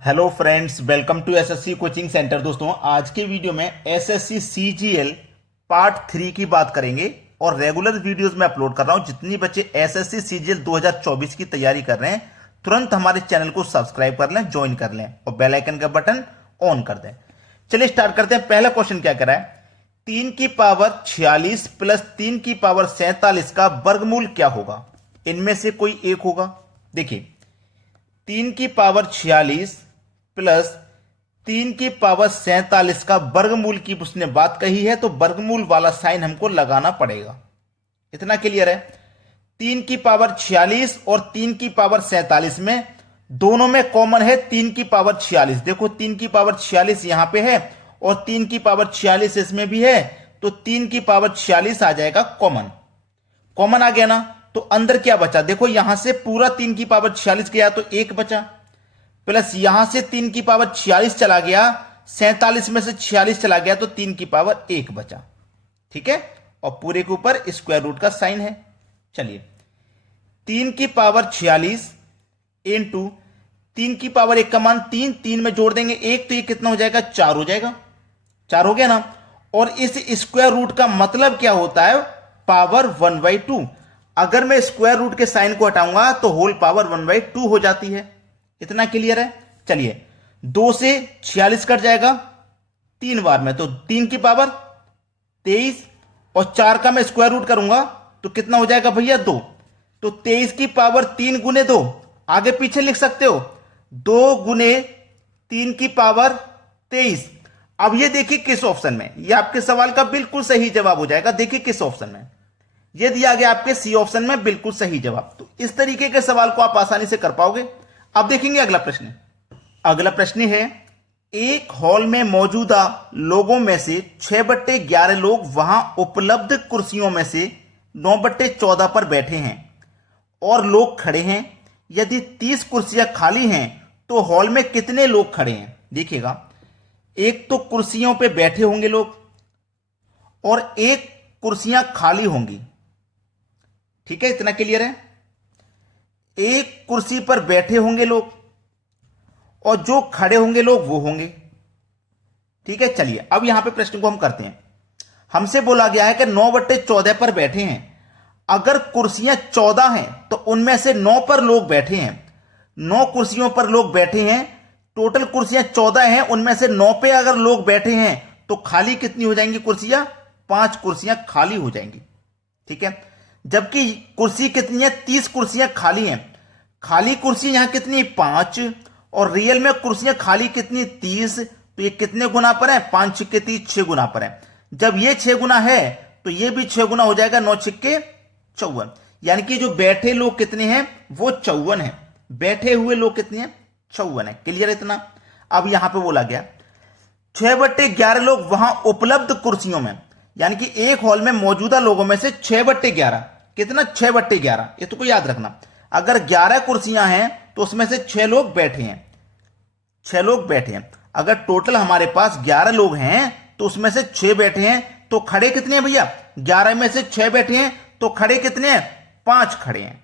Hello friends, welcome to SSC coaching centre. दोस्तों, आज के वीडियो में एसएससी सीजीएल पार्ट 3 की बात करेंगे और रेगुलर वीडियोस में अपलोड कर रहा हूं। जितनी बच्चे एसएससी सीजीएल 2024 की तैयारी कर रहे हैं, तुरंत हमारे चैनल को सब्सक्राइब कर लें, ज्वाइन कर लें और बेल आइकन का बटन ऑन कर दें। चलिए स्टार्ट करते हैं। पहला क्वेश्चन क्या करा है, 3 की पावर 46 प्लस 3 की पावर 47 का वर्गमूल क्या होगा? इनमें से कोई एक होगा। देखिए, 3 की पावर 46 प्लस 3 की पावर 47 का वर्गमूल की उसने बात कही है, तो वर्गमूल वाला साइन हमको लगाना पड़ेगा। इतना क्लियर है। 3 की पावर 46 और 3 की पावर 47 में दोनों में कॉमन है 3 की पावर 46। देखो, 3 की पावर 46 यहां पे है और 3 की पावर 46 इसमें भी है, तो 3 की पावर 46 आ जाएगा कॉमन। कॉमन आ गया ना, तो अंदर क्या बचा? देखो, यहां से पूरा 3 की पावर 46 गया तो 1 बचा, प्लस यहां से 3 की पावर 46 चला गया, 47 में से 46 चला गया तो 3 की पावर 1 बचा। ठीक है, और पूरे के ऊपर स्क्वायर रूट का साइन है। चलिए, 3 की पावर 46 इंटू 3 की पावर 1 का मान 3, 3 में जोड़ देंगे 1, तो ये कितना हो जाएगा? 4 हो जाएगा। 4 हो गया ना। और इस स्क्वायर रूट का मतलब क्या होता है? पावर 1/2। अगर मैं स्क्वायर रूट के साइन को हटाऊंगा तो होल पावर 1/2 हो जाती है। इतना क्लियर है। चलिए, 2 से 46 कट जाएगा 3 बार में, तो 3 की पावर 23 और 4 का मैं स्क्वायर रूट करूंगा तो कितना हो जाएगा भैया? 2। तो 23 की पावर 3 गुने 2, आगे पीछे लिख सकते हो, 2 गुने 3 की पावर 23। अब ये देखिए किस ऑप्शन में, ये आपके सवाल का बिल्कुल सही जवाब हो जाएगा। देखिए किस ऑप्शन में, ये दिया गया आपके सी ऑप्शन में, बिल्कुल सही जवाब। तो इस तरीके के सवाल को आप आसानी से कर पाओगे। अब देखेंगे अगला प्रश्न। अगला प्रश्न है, एक हॉल में मौजूदा लोगों में से 6/11 लोग वहां उपलब्ध कुर्सियों में से 9/14 पर बैठे हैं और लोग खड़े हैं। यदि 30 कुर्सियां खाली हैं तो हॉल में कितने लोग खड़े हैं? देखिएगा, एक तो कुर्सियों पे बैठे होंगे लोग और एक कुर्सियां खाली होंगी। ठीक है, इतना क्लियर है। एक कुर्सी पर बैठे होंगे लोग और जो खड़े होंगे लोग वो होंगे। ठीक है, चलिए अब यहां पे प्रश्न को हम करते हैं। हमसे बोला गया है कि 9/14 पर बैठे हैं। अगर कुर्सियां 14 हैं तो उनमें से 9 पर लोग बैठे हैं। 9 कुर्सियों पर लोग बैठे हैं, टोटल कुर्सियां 14 हैं, उनमें से 9 पे अगर लोग बैठे हैं तो खाली कितनी हो जाएंगी कुर्सियां? 5 कुर्सियां खाली हो जाएंगी। ठीक है, जबकि कुर्सी कितनी है? 30 कुर्सियां खाली हैं। खाली कुर्सी यहां कितनी? 5। और रियल में कुर्सियां खाली कितनी? 30। तो ये कितने गुना पर है? 5 छिक्के 30, 6 गुना पर है। जब ये 6 गुना है तो ये भी 6 गुना हो जाएगा, 9 छिक्के 54। यानी कि जो बैठे लोग कितने हैं? वो 54 है। बैठे हुए लोग कितने हैं? 54 है। क्लियर इतना? अब यहां पे बोला गया 6/11 लोग वहां उपलब्ध कुर्सियों में, यानी कि एक हॉल में मौजूदा लोगों में से 6/11, कितना? 6/11। ये तो कोई याद रखना, अगर 11 कुर्सियां हैं तो उसमें से 6 लोग बैठे हैं। 6 लोग बैठे हैं। अगर टोटल हमारे पास 11 लोग हैं तो उसमें से 6 बैठे हैं, तो खड़े कितने हैं भैया? 11 में से 6 बैठे हैं तो खड़े कितने हैं? 5 खड़े हैं।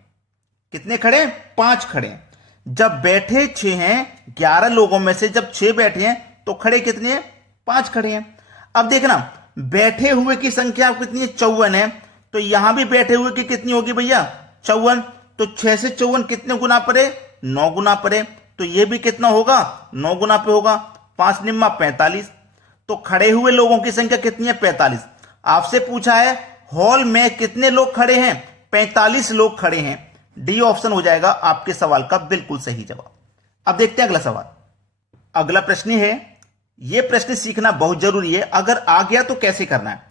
कितने खड़े हैं? 5 खड़े हैं। जब बैठे 6 हैं, 11 लोगों में से जब 6 बैठे हैं तो खड़े कितने हैं? 5 खड़े हैं। अब देखना, बैठे हुए की संख्या कितनी है? 54 है। तो यहां भी बैठे हुए की कितनी होगी भैया? 54। तो 6 से 54 कितने गुना पर है? 9 गुना पर है। तो ये भी कितना होगा? 9 गुना पे होगा। 5 निम्मा 45। तो खड़े हुए लोगों की संख्या कितनी है? 45। आपसे पूछा है हॉल में कितने लोग खड़े हैं? 45 लोग खड़े हैं। डी ऑप्शन हो जाएगा आपके सवाल का बिल्कुल सही जवाब। अब देखते हैं अगला सवाल। अगला प्रश्न है, यह प्रश्न सीखना बहुत जरूरी है। अगर आ गया तो कैसे करना है?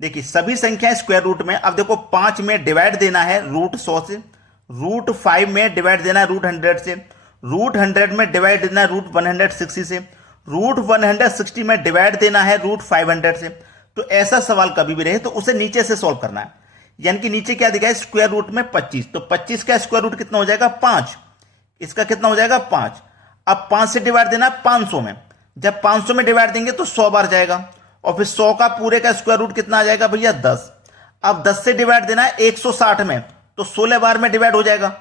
देखिए, सभी संख्याएं स्क्वायर रूट में। अब देखो, 5 में डिवाइड देना है √100 से, √5 में डिवाइड देना है √100 से, √100 में डिवाइड देना है √160 से, √160 में डिवाइड देना है √500 से। तो ऐसा सवाल कभी भी रहे तो उसे नीचे से सॉल्व करना है। यानी कि नीचे क्या दिखा है? स्क्वायर रूट में 25, तो 25 का स्क्वायर रूट कितना हो जाएगा? 5। इसका कितना हो जाएगा? 5। अब 5 से डिवाइड देना है 500 में। जब 500 में डिवाइड देंगे तो 100 बार जाएगा, और फिर 100 का पूरे का स्क्वायर रूट कितना आ जाएगा भैया? 10। अब 10 से डिवाइड देना है 160 में, तो 16 बार में डिवाइड हो जाएगा,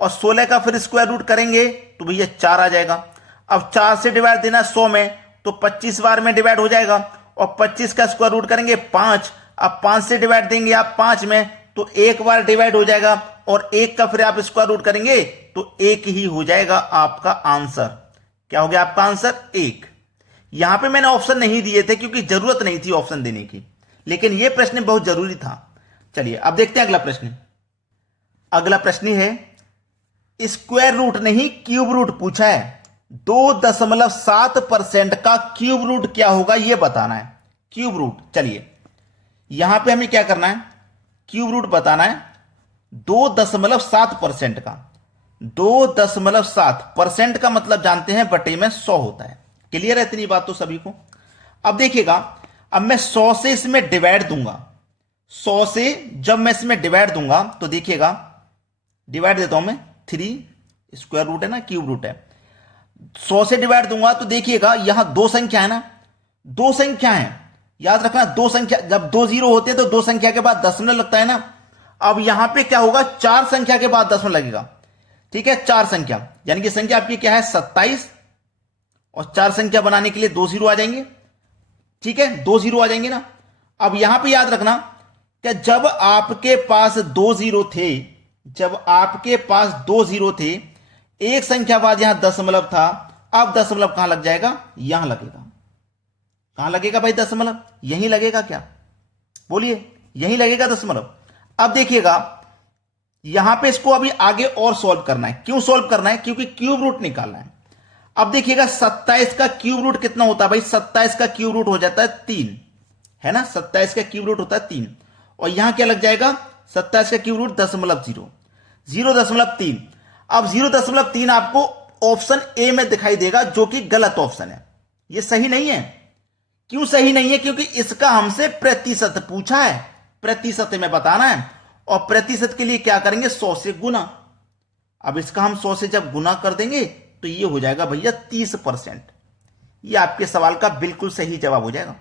और 16 का फिर स्क्वायर रूट करेंगे तो भैया 4 आ जाएगा। अब 4 से डिवाइड देना 100 में, तो 25 बार में डिवाइड हो जाएगा, और 25 का स्क्वायर रूट करेंगे 5। अब 5 से डिवाइड देंगे आप 5 में, तो एक बार डिवाइड हो जाएगा, और 1 का फिर आप स्क्वायर रूट करेंगे तो 1 ही हो जाएगा आपका आंसर। क्या हो गया आपका आंसर? 1। यहां पे मैंने ऑप्शन नहीं दिए थे क्योंकि जरूरत नहीं थी ऑप्शन देने की, लेकिन यह प्रश्न बहुत जरूरी था। चलिए अब देखते हैं अगला प्रश्न। अगला प्रश्न है, स्क्वायर रूट नहीं क्यूब रूट पूछा है। 2.7% का क्यूब रूट क्या होगा यह बताना है। क्यूब रूट, चलिए यहां पे हमें क्या करना है, क्यूब रूट बताना है 2.7% का। 2.7% का मतलब जानते हैं बटे में 100 होता है। क्लियर है इतनी बात तो सभी को? अब देखिएगा, अब मैं 100 से इसमें डिवाइड दूंगा। 100 से जब मैं इसमें डिवाइड दूंगा तो देखिएगा, डिवाइड देता हूं मैं 3, स्क्वायर रूट है ना, क्यूब रूट है। 100 से डिवाइड दूंगा तो देखिएगा यहां 2 संख्या है ना, 2 संख्या है, याद रखना। 2 संख्या, जब 2 जीरो होते हैं तो 2 संख्या के बाद दशमलव लगता है ना। अब यहां पे क्या होगा, 4 संख्या के बाद दशमलव लगेगा। ठीक है, 4 संख्या, यानी कि संख्या आपकी क्या है 27, और 4 संख्या बनाने के लिए 2 जीरो आ जाएंगे। ठीक है, 2 जीरो आ जाएंगे ना। अब यहां पे याद रखना कि जब आपके पास 2 जीरो थे, जब आपके पास 2 जीरो थे, एक संख्या बाद यहां दशमलव था, अब दशमलव कहां लग जाएगा, यहां लगेगा। कहां लगेगा भाई दशमलव? यहीं लगेगा क्या? बोलिए, यहीं लगेगा दशमलव। अब देखिएगा यहां पे इसको अभी आगे और सॉल्व करना है। क्यों सॉल्व करना है? क्योंकि क्यूब रूट निकालना है। अब देखिएगा 27 का क्यूब रूट कितना होता है भाई? 27 का क्यूब रूट हो जाता है 3, है ना। 27 का क्यूब रूट होता है 3, और यहां क्या लग जाएगा, 27 का क्यूब रूट 0.3। अब 0.3 आपको ऑप्शन ए में दिखाई देगा, जो कि गलत ऑप्शन है। यह सही नहीं है। क्यों सही नहीं है? क्योंकि इसका हमसे प्रतिशत पूछा है, प्रतिशत में बताना है, और प्रतिशत के लिए क्या करेंगे, 100 से गुना। अब इसका हम 100 से जब गुना कर देंगे तो ये हो जाएगा भैया 30%। ये आपके सवाल का बिल्कुल सही जवाब हो जाएगा।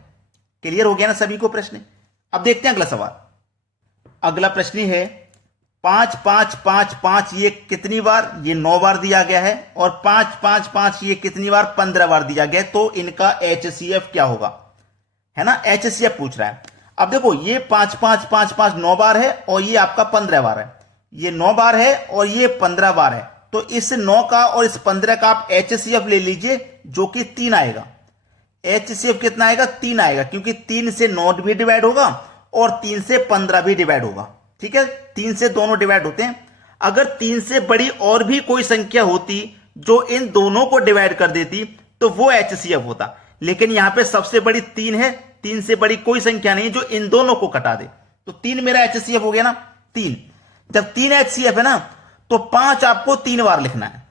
क्लियर हो गया ना सभी को प्रश्न? अब देखते हैं अगला सवाल। अगला प्रश्न है 5 5 5 5, ये कितनी बार? ये 9 बार दिया गया है, और 5 5 5 ये कितनी बार? 15 बार दिया गया है। तो इनका HCF क्या होगा, है ना। HCF पूछ रहा है। अब देखो, ये 5 5 5 5 9 बार है, और ये आपका 15 बार है। ये 9 बार है और ये 15 बार है, तो इस 9 का और इस 15 का आप HCF ले लीजिए, जो कि 3 आएगा। HCF कितना आएगा? 3 आएगा, क्योंकि 3 से 9 भी डिवाइड होगा और 3 से 15 भी डिवाइड होगा। ठीक है, 3 से दोनों डिवाइड होते हैं। अगर 3 से बड़ी और भी कोई संख्या होती जो इन दोनों को डिवाइड कर देती तो वो HCF होता, लेकिन यहां पे सबसे बड़ी 3 है, 3 से बड़ी कोई संख्या नहीं जो इन दोनों को कटा दे, तो 3 मेरा HCF हो गया ना। 3, जब 3 HCF है ना, तो 5 आपको 3 बार लिखना है।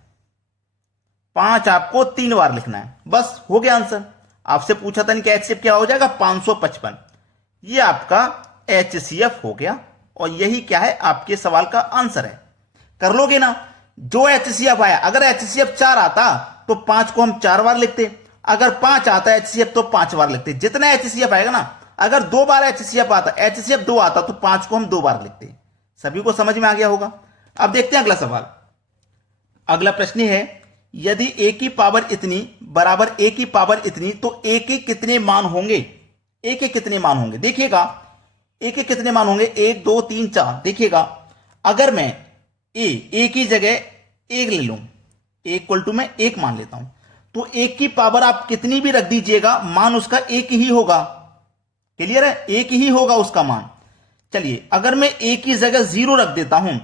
5 आपको 3 बार लिखना है, बस हो गया आंसर। आपसे पूछा था कि HCF क्या हो जाएगा, 555। ये आपका HCF हो गया, और यही क्या है, आपके सवाल का आंसर है। कर लोगे ना? जो HCF आया, अगर HCF 4 आता तो 5 को हम 4 बार लिखते, अगर 5 आता HCF तो 5 बार लिखते। जितना HCF आएगा ना, अगर 2 बार HCF आता, HCF 2 आता, तो 5 को हम 2 बार लिखते। सभी को समझ में आ गया होगा। अब देखते हैं अगला सवाल। अगला प्रश्न है, यदि a की पावर इतनी बराबर a की पावर इतनी, तो a के कितने मान होंगे? a के कितने मान होंगे? देखिएगा a के कितने मान होंगे, 1 2 3 4। देखिएगा, अगर मैं a की जगह 1 ले लूं, a इक्वल टू मैं 1 मान लेता हूं, तो 1 की पावर आप कितनी भी रख दीजिएगा, मान उसका 1 ही होगा। क्लियर है? 1 ही होगा उसका मान। चलिए, अगर मैं a की जगह 0 रख देता हूं,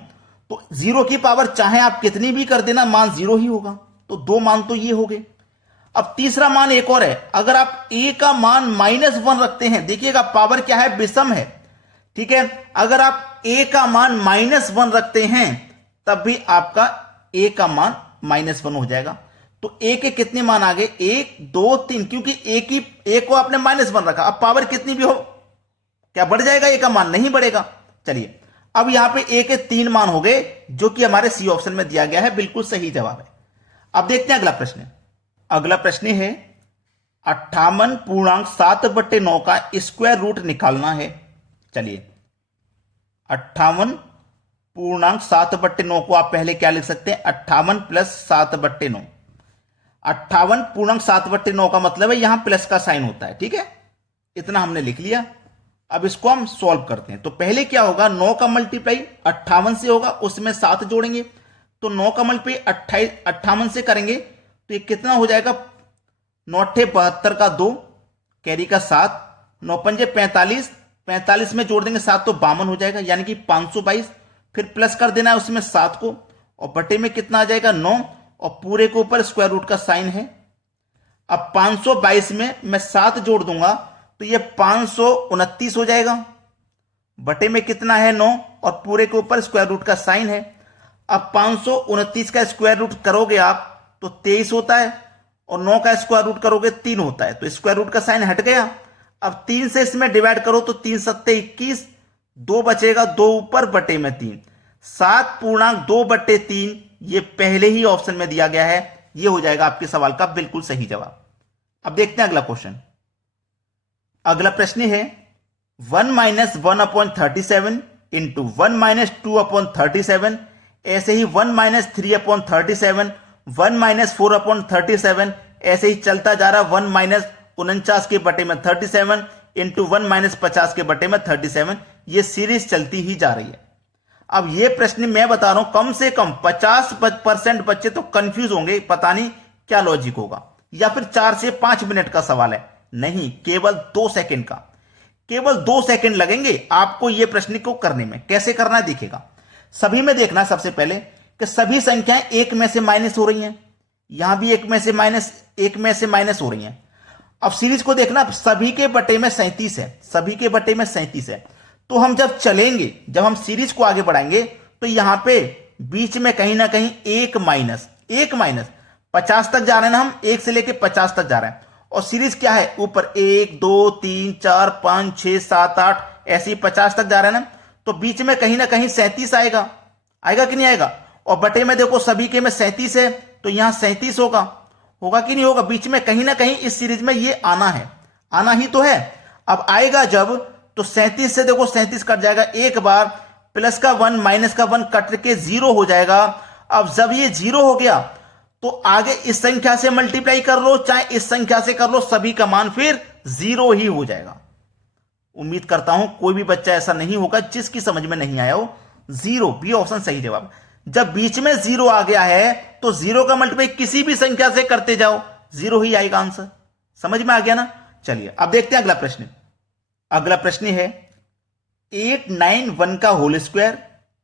तो 0 की पावर चाहे आप कितनी भी कर देना, मान 0 ही होगा। तो 2 मान तो ये हो गए। अब तीसरा मान एक और है, अगर आप a का मान -1 रखते हैं, देखिएगा पावर क्या है, विषम है। ठीक है, अगर आप a का मान -1 रखते हैं, तब भी आपका a का मान -1 हो जाएगा। तो a के कितने मान आ गए, 1 2 3, क्योंकि a को आपने -1 रखा। अब पावर कितनी भी हो, क्या बढ़ जाएगा a का मान? नहीं बढ़ेगा। चलिए, अब यहां पे a के 3 मान हो गए, जो कि हमारे सी ऑप्शन में दिया गया है, बिल्कुल सही जवाब है। अब देखते हैं अगला प्रश्न। अगला प्रश्न है 58.7/9 का स्क्वायर रूट निकालना है। चलिए, 58.7/9 को आप पहले क्या लिख सकते हैं, 58 + 7/9। 58 पूर्णांक 7/9 का मतलब है यहां प्लस का साइन होता है। ठीक है, इतना हमने लिख लिया। अब इसको हम सॉल्व करते हैं। तो पहले क्या होगा, 9 का मल्टीप्लाई 58 से होगा, उसमें 7 जोड़ेंगे। तो 9 का मल्टीप्लाई 58 से करेंगे तो ये कितना हो जाएगा, 9 72 का 2, कैरी का 7, 9 पंजे 45, 45 में जोड़ देंगे 7 तो 52 हो जाएगा, यानी कि 522। फिर प्लस कर देना है उसमें 7 को, और बटे में कितना आ जाएगा 9, और पूरे के ऊपर स्क्वायर रूट का साइन है। अब 522 में मैं 7 जोड़ दूंगा तो ये 529 हो जाएगा, बटे में कितना है 9, और पूरे के ऊपर स्क्वायर रूट का साइन है। अब 529 का स्क्वायर रूट करोगे आप तो 23 होता है, और 9 का स्क्वायर रूट करोगे 3 होता है, तो स्क्वायर रूट का साइन हट गया। अब 3 से इसमें डिवाइड करो तो 3 सत्ते 21, 2 बचेगा, 2 ऊपर बटे में 3, 7 पूर्णांक 2/3 ये पहले ही ऑप्शन में दिया गया है। ये हो जाएगा आपके सवाल का बिल्कुल सही जवाब। अब देखते हैं अगला क्वेश्चन। अगला प्रश्न है 1 - 1/37 इंटू 1 - 2/37, ऐसे ही 1 - 3/37, 1 - 4/37, ऐसे ही चलता जा रहा। 1 - 49 के बटे में 37 इंटू 1 - 50 के बटे में 37, ये सीरीज चलती ही जा रही है। अब ये प्रश्न मैं बता रहा हूं, कम से कम 50% बच्चे तो कंफ्यूज होंगे, पता नहीं क्या लॉजिक होगा, या फिर 4 से 5 मिनट का सवाल है। नहीं, केवल 2 सेकंड का, केवल 2 सेकंड लगेंगे आपको ये प्रश्न को करने में। कैसे करना है देखिएगा। सभी में देखना सबसे पहले कि सभी संख्याएं एक में से माइनस हो रही हैं, यहां भी एक में से माइनस हो रही हैं। अब सीरीज को देखना, सभी के बटे में 37 है, सभी के बटे में 37 है। तो हम जब चलेंगे, जब हम सीरीज को आगे बढ़ाएंगे तो यहां पे बीच में कहीं ना कहीं एक माइनस 50 तक जा रहे हैं ना, हम 1 से लेके 50 तक जा रहे हैं। और सीरीज क्या है, ऊपर 1 2 3 4 5 6 7 8 ऐसे ही 50 तक जा रहे हैं ना, तो बीच में कहीं ना कहीं 37 आएगा कि नहीं आएगा। और बटे में देखो सभी के में 37 है, तो यहां 37 होगा कि नहीं होगा। बीच में कहीं ना कहीं इस सीरीज में ये आना है, आना ही तो है। अब आएगा जब, तो 37 से देखो 37 कट जाएगा, एक बार प्लस का 1 माइनस का 1 कट के 0 हो जाएगा। अब जब ये 0 हो गया तो आगे इस संख्या से मल्टीप्लाई कर लो, चाहे इस संख्या से कर लो, सभी का मान फिर 0 ही हो जाएगा। उम्मीद करता हूं कोई भी बच्चा ऐसा नहीं होगा जिसकी समझ में नहीं आया हो। 0 बी ऑप्शन सही जवाब। जब बीच में 0 आ गया है तो 0 का मल्टीप्लाई किसी भी संख्या से करते जाओ, 0 ही आएगा आंसर। समझ में आ गया ना। चलिए अब देखते हैं अगला प्रश्न। अगला प्रश्न है 891 का होल स्क्वायर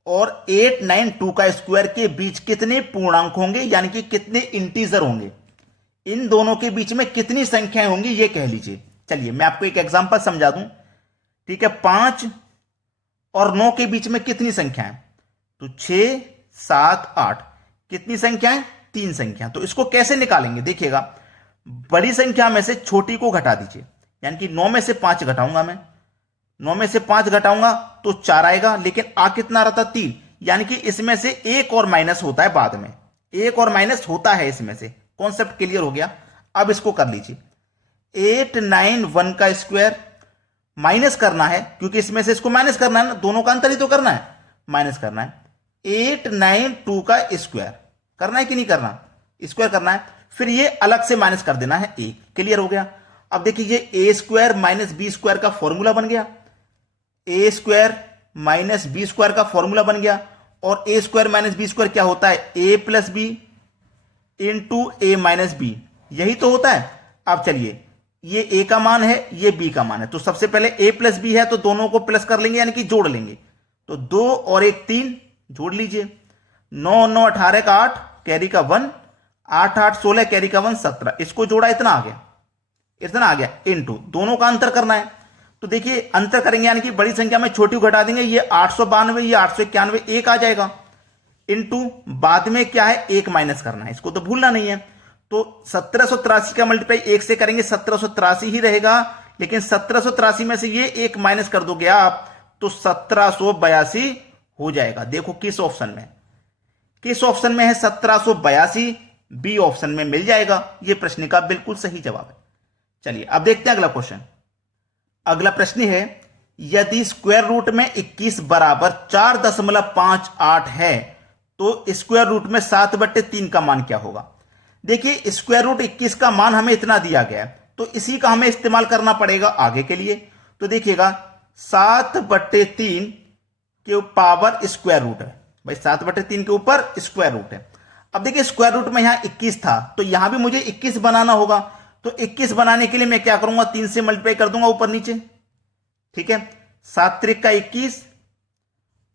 और 892 का स्क्वायर के बीच कितने पूर्णांक होंगे, यानी कि कितने इंटीजर होंगे, इन दोनों के बीच में कितनी संख्याएं होंगी ये कह लीजिए। चलिए मैं आपको एक एग्जांपल समझा दूं। ठीक है, 5 और 9 के बीच में कितनी संख्याएं, तो 6 7 8, कितनी संख्याएं, 3 संख्या। तो इसको कैसे निकालेंगे देखिएगा, बड़ी संख्या में से छोटी को घटा दीजिए, यानी कि 9 में से 5 घटाऊंगा मैं, 9 में से 5 घटाऊंगा तो 4 आएगा, लेकिन आ कितना रहा था 3, यानी कि इसमें से एक और माइनस होता है, बाद में एक और माइनस होता है इसमें से। कॉन्सेप्ट क्लियर हो गया। अब इसको कर लीजिए, 891 का स्क्वायर माइनस करना है, क्योंकि इसमें से इसको माइनस करना है ना, दोनों का अंतर ही तो करना है, माइनस करना है। 892 का स्क्वायर करना है कि नहीं करना, स्क्वायर करना है, फिर ये अलग से माइनस कर देना है, एक। क्लियर हो गया। अब देखिए ये ए स्क्वायर माइनस बी स्क्वायर का फॉर्मूला बन गया, ए स्क्वायर माइनस बी स्क्वायर का फॉर्मूला बन गया। और ए स्क्वायर माइनस बी स्क्वायर क्या होता है, ए प्लस बी इंटू ए माइनस बी, यही तो होता है। अब चलिए ये ए का मान है, ये बी का मान है, तो सबसे पहले ए प्लस बी है तो दोनों को प्लस कर लेंगे, यानी कि जोड़ लेंगे। तो 2 और 1 3, जोड़ लीजिए। 9 9 18 का 8, कैरी का 1, 8 8 16, कैरी का 1 17, इसको जोड़ा इतना आ गया, इनटू दोनों का अंतर करना है। तो देखिए अंतर करेंगे, यानी कि बड़ी संख्या में छोटी को घटा देंगे, ये 892, ये 891, एक आ जाएगा, इनटू बाद में क्या है, एक माइनस करना है, इसको तो भूलना नहीं है। तो 1783 का मल्टीप्लाई 1 से करेंगे, 1783 ही रहेगा, लेकिन 1783 में से ये एक माइनस कर दोगे आप तो 1782 हो जाएगा। देखो किस ऑप्शन में है 1782, बी ऑप्शन में मिल जाएगा। ये प्रश्न का बिल्कुल सही जवाब है। चलिए अब देखते हैं अगला क्वेश्चन। अगला प्रश्न है, यदि स्क्वायर रूट में 21 बराबर 4.58 है तो स्क्वायर रूट में 7/3 का मान क्या होगा। देखिए स्क्वायर रूट 21 का मान हमें इतना दिया गया है, तो इसी का हमें इस्तेमाल करना पड़ेगा आगे के लिए। तो देखिएगा 7/3 के पावर स्क्वायर रूट है भाई, 7/3 के ऊपर स्क्वायर रूट है। अब देखिए स्क्वायर रूट में यहां 21 था, तो यहां भी मुझे 21 बनाना होगा। तो 21 बनाने के लिए मैं क्या करूंगा, 3 से मल्टीप्लाई कर दूंगा ऊपर नीचे, ठीक है। 7 त्रिक का 21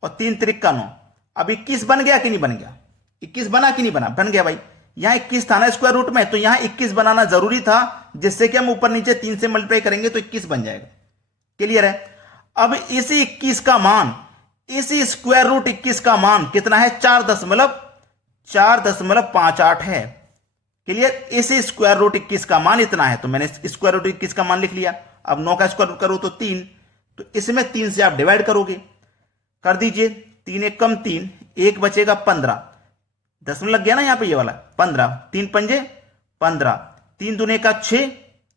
और 3 त्रिक का 9। अब 21 बन गया कि नहीं बन गया, 21 बना कि नहीं बना, बन गया भाई। यहां 21 था ना स्क्वायर रूट में, तो यहां 21 बनाना जरूरी था, जिससे कि हम ऊपर नीचे 3 से मल्टीप्लाई करेंगे तो 21 बन जाएगा। क्लियर है। अब इसी 21 का मान, इसी स्क्वायर रूट 21 का मान कितना है, 4.58 है। क्लियर। इसी स्क्वायर रूट 21 का मान इतना है, तो मैंने स्क्वायर रूट 21 का मान लिख लिया। अब 9 का स्क्वायर रूट करो तो 3, तो इसमें 3 से आप डिवाइड करोगे, कर दीजिए। 3 एक कम 3, 1 बचेगा 15, दशमलव लग गया ना यहां पे, ये वाला 15, 3 पंजे 15, 3 दूने का 6,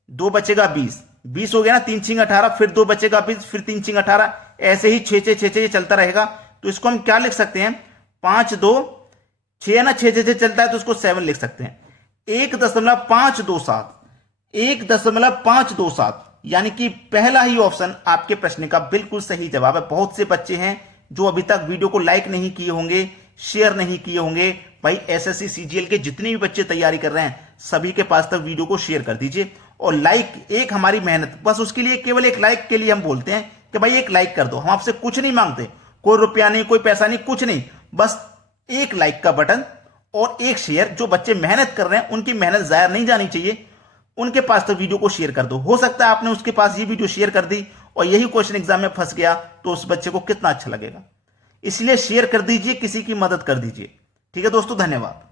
2 बचेगा 20, 20 हो गया ना, 3 छिंग 18, फिर 2 बचेगा 20, फिर 3 छिंग 18, ऐसे ही 6 चलता रहेगा। तो इसको हम क्या लिख सकते हैं, 5 2 6 है ना, 6 चलता है, तो उसको 7 लिख सकते हैं। 1.527, 1.527, यानी कि पहला ही ऑप्शन आपके प्रश्न का बिल्कुल सही जवाब है। बहुत से बच्चे हैं जो अभी तक वीडियो को लाइक नहीं किए होंगे, शेयर नहीं किए होंगे। भाई एसएससी सीजीएल के जितने भी बच्चे तैयारी कर रहे हैं, सभी के पास तक वीडियो को शेयर कर दीजिए। और लाइक एक हमारी मेहनत, बस उसके लिए, केवल एक लाइक के लिए हम बोलते हैं कि भाई एक लाइक कर दो। हम आपसे कुछ नहीं मांगते, कोई रुपया नहीं, कोई पैसा नहीं, कुछ नहीं, बस एक लाइक का बटन और एक शेयर। जो बच्चे मेहनत कर रहे हैं उनकी मेहनत जाया नहीं जानी चाहिए, उनके पास तो वीडियो को शेयर कर दो। हो सकता है आपने उसके पास ये वीडियो शेयर कर दी और यही क्वेश्चन एग्जाम में फंस गया, तो उस बच्चे को कितना अच्छा लगेगा। इसलिए शेयर कर दीजिए, किसी की मदद कर दीजिए। ठीक है दोस्तों, धन्यवाद।